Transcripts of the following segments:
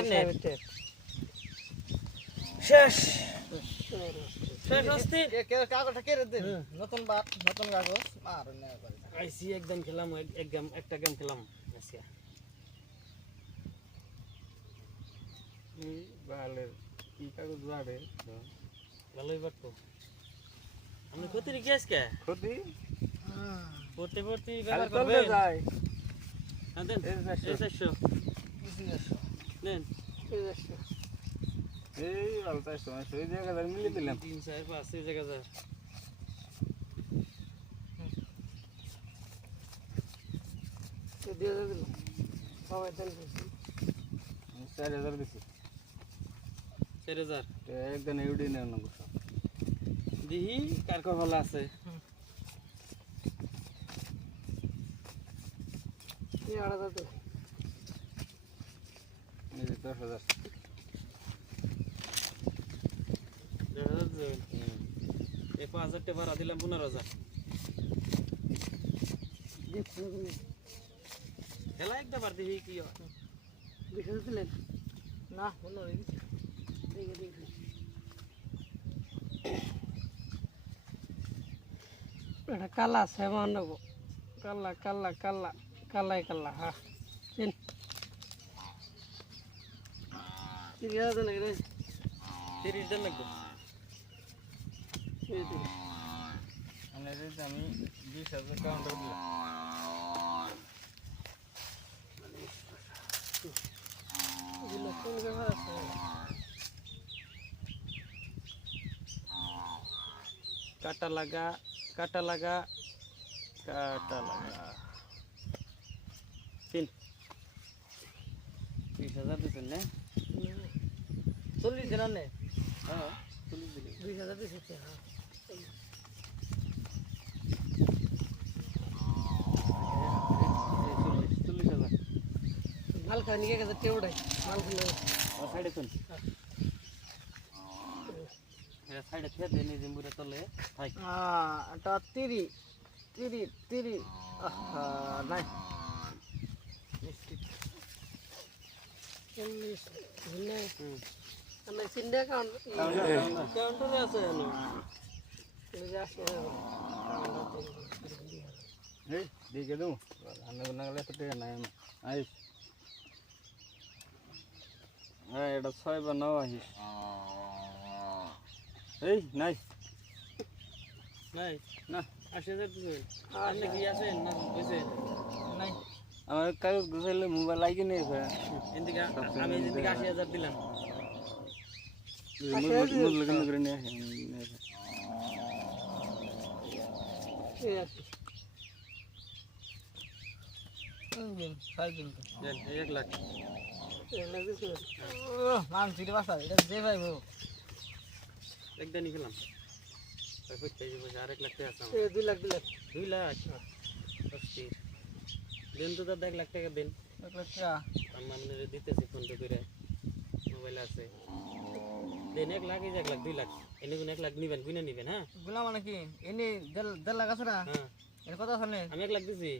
কেমনে শেষ শেষ অস্থির কাগজটা কেড়ে দিন নতুন বাট নতুন কাগজ আর নেওয়া করে আইসি একদম খেলাম এক গেম একটা গেম খেলাম আজকে ভালো কি কাগজ বাড়ে ভালোই বাটতো আমি ক্ষতি রেখে আজকে ক্ষতি পড়তে পড়তে খালি ব্যবহার চলতে করবেন যায় হ্যাঁ দেন এই 400 দেন এই ভালো 400 এই জায়গা মিলিয়ে দিলাম 3 4 5 এই জায়গা যা দিয়ে দিল সবাই তেল দিছি 4000 দিছি 4000 তো একদম ইউডি নেন না দিহি কার কো ভালো আছে এই 8000 দিল এই 10000 এই 5000 টাকা ভাড়া দিলাম 15000 খেলা একটা বার দিহি কি হয় 200 দিলেন না 15 দেখে দেখে এটা কালা সেমান নেব কালা কালা কালা কালাই কালা হ্যাঁ চিন ঠিক আছে নাকি রে 30 দেন লাগবে আমি 20000 কাউন্টার দিলাম কোন ব্যাপার আছে কাটা লাগা কাটা লাগা কাটা লাগা 3 20000 দিছেন না 40 দিন আনে হ্যাঁ 40 দিলে 2000 দিছে হ্যাঁ মাল খাওয়া নিয়ে গেছে টেউড়াই মাল খেলে সাইডে শুন এটা সাইডে খেয়ে দেন এই জিম্বুরে তলে থাক এটা তিরি তিরি তিরি নাই 40 দিনে আমি সিন্ডা কাউন্টারে আছে জানো এই আসে এই দিকে দাও আন্না গুনা গলে তো টাকা নাই আইস হ্যাঁ এটা 6 বা 9 আহিস এই নাই নাই না 80000 দিছেন আপনি কি আছেন না কইছেন নাই আমার কাগজ গুছাইলে মোবাইল লাগি নেই এদিকে আমি এদিকে 80000 দিলাম মুজলে কেন করে নিয়ে এই আছে সাইকেল দেন 1 লাখ মান ফিরে বাসা এটা যে ভাই বউ একদম নিলাম তাই কইতে যে আর 1 লাখ টাকা আছে 2 লাখ 2 লাখ অস্থির দেন তো দাদা 1 লাখ টাকা দেন 1 লাখ টাকা আমাদের দিতেছি ফোন পে করে মোবাইল আছে দেন 1 লাখ এই 1 লাখ 2 লাখ এনে কোন 1 লাখ নিবেন গুনা নিবেন হ্যাঁ গুলা মানে কি এনে 1.5 লাখ আছে না হ্যাঁ এর কথা শুনে আমি 1 লাখ দিছি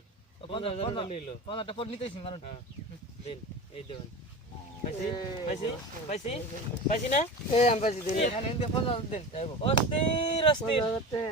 50000 টাকা নিলো 15টা পর নিতেছি মানে হ্যাঁ দেন এই দেন পাইছি পাইছি পাইছি পাইছি না এই আমি পাইছি দেন এখানে 15 দেন যাইবো অস্থির অস্থির 15 তে